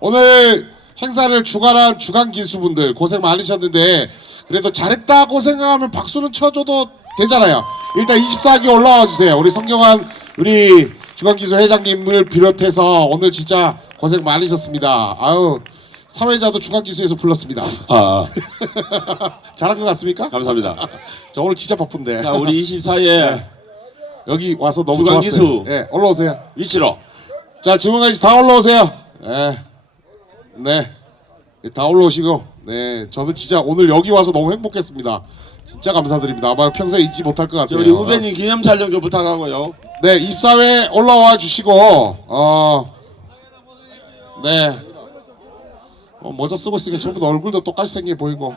오늘 행사를 주관한 주간 기수분들 고생 많으셨는데 그래도 잘했다고 생각하면 박수는 쳐줘도 되잖아요. 일단 24기 올라와 주세요. 우리 성경환 우리 주간 기수 회장님을 비롯해서 오늘 진짜 고생 많으셨습니다. 아유 사회자도 주간 기수에서 불렀습니다. 아, 잘한 것 같습니까? 감사합니다. 저 오늘 진짜 바쁜데 자, 우리 24회 여기 와서 너무 주간 좋았어요. 기수. 네, 올라오세요. 위치로 자 지금까지 다 올라오세요. 네, 네, 다 올라오시고, 네, 저는 진짜 오늘 여기 와서 너무 행복했습니다. 진짜 감사드립니다. 아마 평생 잊지 못할 것저 같아요. 우리 후배님 기념 촬영 좀 부탁하고요. 네, 24회 올라와 주시고, 어, 네, 어, 모자 쓰고 있으니까 전부 다 얼굴도 똑같이 생겨 보이고.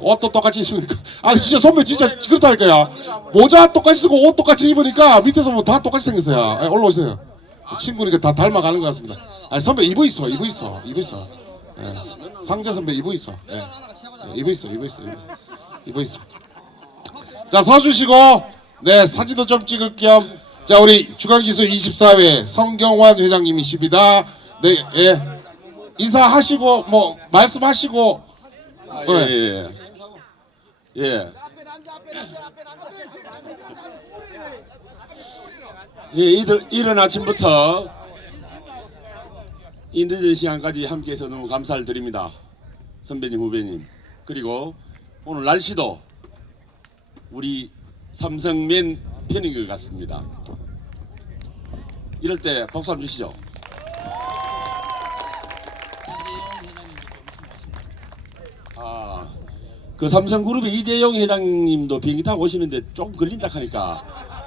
옷도 똑같이 입으니까 아니 진짜 선배 진짜 그렇다니까요 모자 똑같이 쓰고 옷 똑같이 입으니까 밑에서 뭐 다 똑같이 생겼어요 예, 올라오세요 친구니까 다 닮아가는 것 같습니다 아니 선배 입어 있어 입어 있어 입어 있어 예. 상재 선배 입어 있어 예. 예, 입어 있어 입어 있어 입어 있어 자 서주시고 네 사진도 좀 찍을 겸 자 우리 주간 기수 24회 성경환 회장님이십니다 네 예 인사하시고 뭐 말씀하시고 아, 네. 예, 예. 예. 예, 이들, 이른 아침부터 이 늦은 시간까지 함께해서 너무 감사를 드립니다. 선배님, 후배님. 그리고 오늘 날씨도 우리 삼성맨 편인 것 같습니다. 이럴 때 박수 한번 주시죠. 아, 그 삼성그룹의 이재용 회장님도 비행기 타고 오시는데 조금 걸린다 하니까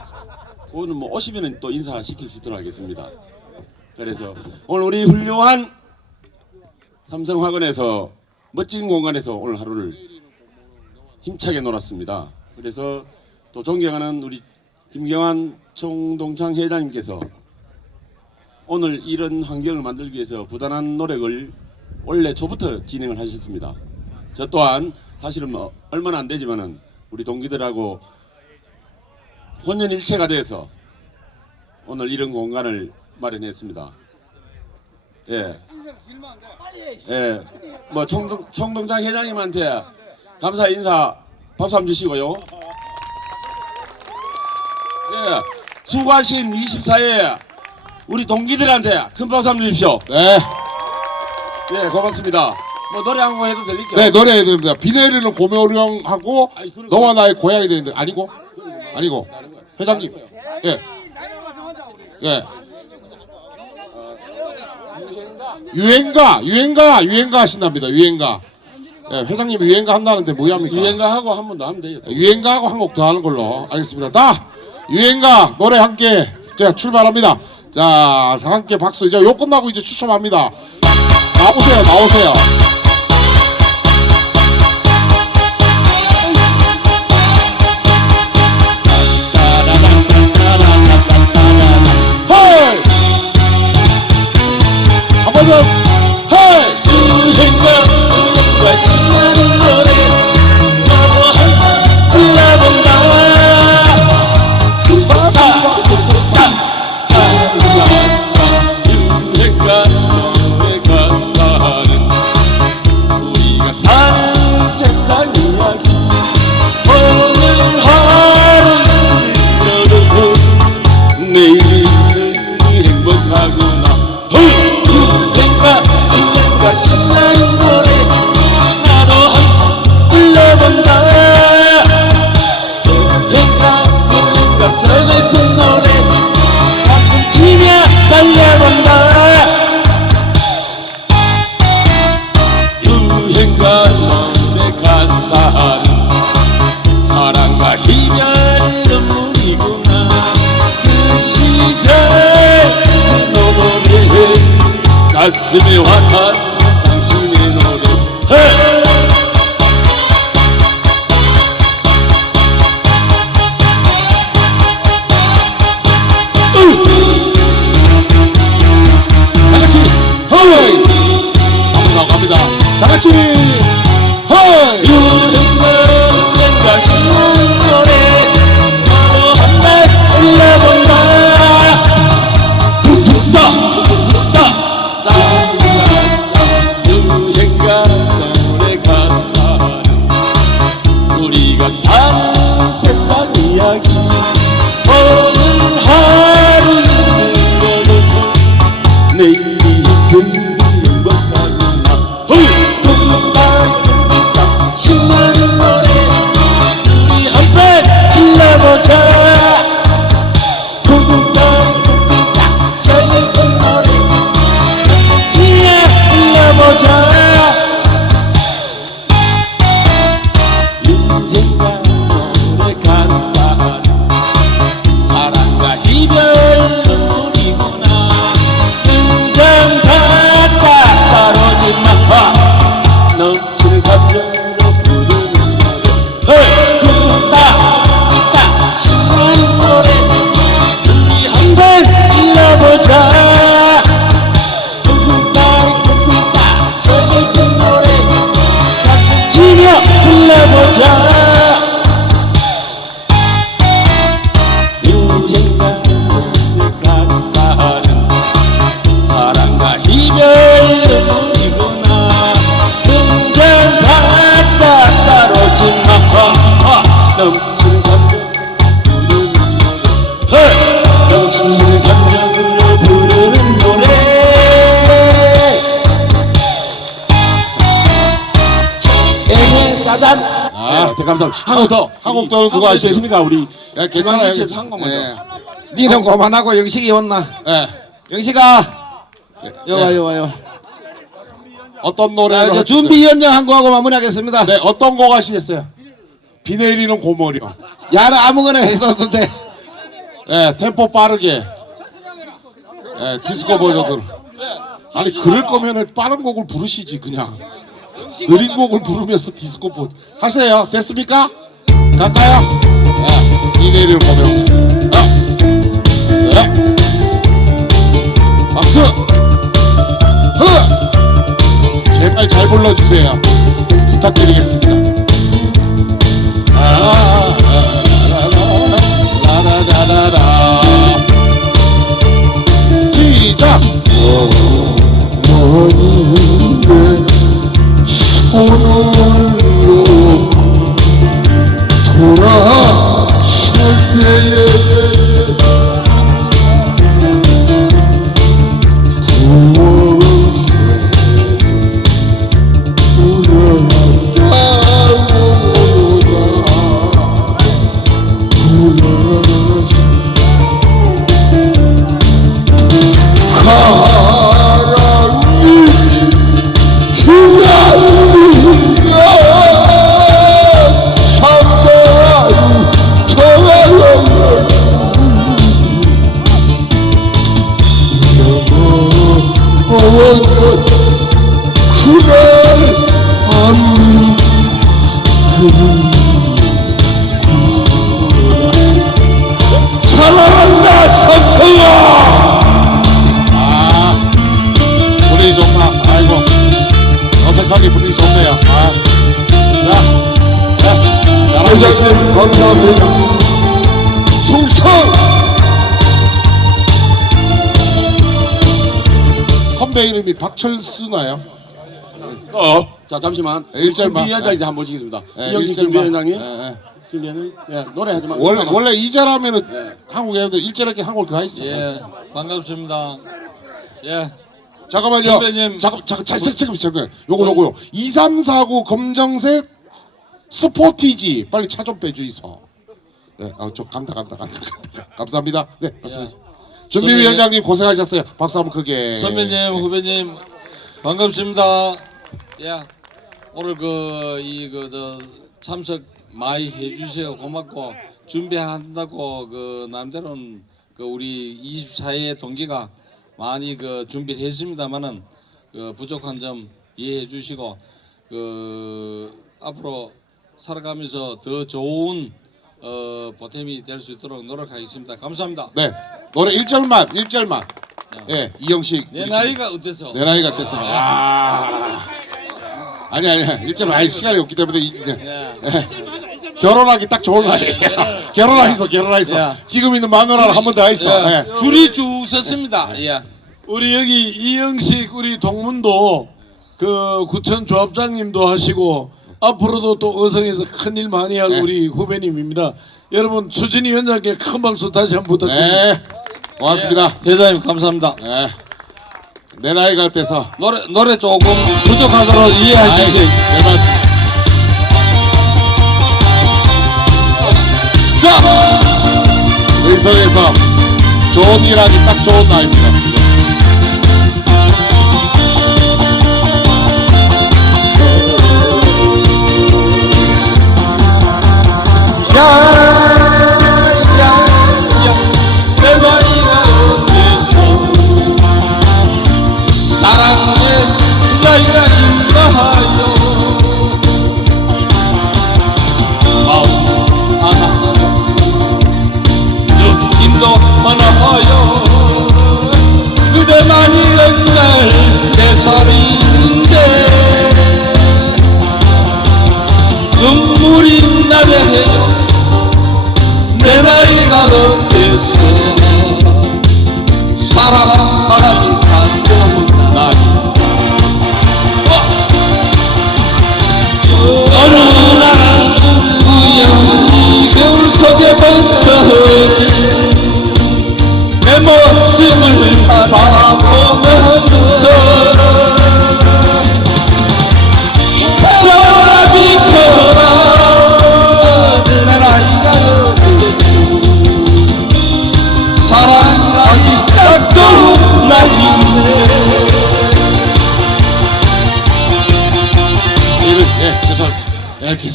그거는 뭐 오시면은 또 인사 시킬 수 있도록 하겠습니다. 그래서 오늘 우리 훌륭한 삼성학원에서 멋진 공간에서 오늘 하루를 힘차게 놀았습니다. 그래서 또 존경하는 우리 김경환 총동창 회장님께서 오늘 이런 환경을 만들기 위해서 부단한 노력을 원래 초부터 진행을 하셨습니다. 저 또한 사실은 뭐 얼마나 안 되지만은 우리 동기들하고 혼연일체가 돼서 오늘 이런 공간을 마련했습니다. 예. 예. 뭐 총동 총동장 회장님한테 감사 인사 박수 한번 주시고요. 예. 수고하신 24회 우리 동기들한테 큰 박수 한번 주십시오. 네. 예, 고맙습니다. 뭐 노래 한 곡 해도 될릴게요. 네 노래해야 됩니다. 비 내리는 고묘령하고 아니, 그런 너와 나의 고향이 되는데 아니고 아니고 회장님 예 예. 유행가 유행가 유행가 하신답니다. 유행가 예, 회장님 유행가 한다는데 뭐 합니까? 유행가 하고 한 번 더 하면 돼요. 유행가 하고 한 곡 더 하는 걸로 알겠습니다. 다 유행가 노래 함께 자 출발합니다. 자 함께 박수 이제 요 끝나고 이제 추첨합니다. 나오세요 나오세요. 가슴에 감사합니다. 한곡 더. 한곡 더는 누가 하시죠? 하십니까 우리 야, 괜찮아요. 씨한 곡만 더. 예. 니는 그만하고 영식이 왔나? 예. 영식아 예. 여와 여와 여와 어떤 자 노래로 이제 준비위원장 한 곡하고 마무리하겠습니다 네, 어떤 곡 하시겠어요? 비 내리는 고머리요. 야는 아무거나 해도 돼 예, 템포 빠르게. 예, 디스코 버전으로. 아니 그럴 거면은 빠른 곡을 부르시지 그냥. 느린 곡을 부르면서 디스코 버 하세요. 됐습니까? 갈까요? 예, 비 내리는 고머리. 아, 네. 박수. 흐. 제발 잘 불러주세요. 부탁드리겠습니다. 아, 그날 밤 사랑한다 삼성아! 아 분위기 좋다. 아이고 어색하게 분위기 좋네요. 아. 자, 자 잘하고 계시네 감사합니다. 충성 선배 이름이 박철수나요? 어. 자 잠시만. 네, 일절만. 준비위원장 이제 한번 모시겠습니다. 예, 이영식 일절만. 준비위원장님. 예, 예. 준비위원장. 예, 노래 하지 마. 원래. 원래 이자라면은 한국 애들 일절하게 한국 다 있어. 예, 반갑습니다. 예, 잠깐만요. 선배님. 잠깐 잠깐 잘색 지금 잠깐. 요거 요거요. 2349 검정색 스포티지 빨리 차 좀 빼주이소. 네, 아, 저 간다 간다 간다 간다. 감사합니다. 네, 말씀하세요. 준비위원장님 고생하셨어요. 박수 한번 크게. 선배님, 후배님, 반갑습니다. 예, 오늘 그 이 그 저 참석 많이 해주셔서 고맙고 준비한다고 그 나름대로는 그 우리 24회 동기가 많이 그 준비를 했습니다만은 그 부족한 점 이해해 주시고 그 앞으로 살아가면서 더 좋은 어, 보탬이 될 수 있도록 노력하겠습니다. 감사합니다. 네, 노래 1절만 1절만. 예, 이영식. 내 나이가 어때서? 내 나이가 됐어. 아. 아니 아니 1절 아니 시간이 없기 때문에 이제 예. 결혼하기 딱 좋은 나이. 결혼하 있어 결혼하 있어. 야. 지금 있는 마누라를 한 번더 하있어. 예. 예. 줄이 쭉 섰습니다. 예. 우리 여기 이영식 우리 동문도 그 구천 조합장님도 하시고 앞으로도 또 어성에서 큰 일 많이 할 네. 우리 후배님입니다. 여러분 추진희 위원장께 큰 박수 다시 한번 부탁드립니다. 네, 고맙습니다. 회장님 감사합니다. 네. 내 나이가 어때서? 노래 노래 조금 부족하도록 이해하시시. 내 말씀. 자, 의성에서 좋은 일 하기 딱 좋은 나이입니다.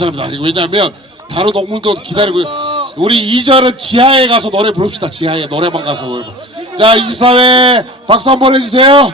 죄송합니다. 왜냐하면 다른 동문도 기다리고 우리 2절은 지하에 가서 노래 부릅시다. 지하에 노래방 가서 노래. 부르- 자 24회 박수 한번 해주세요.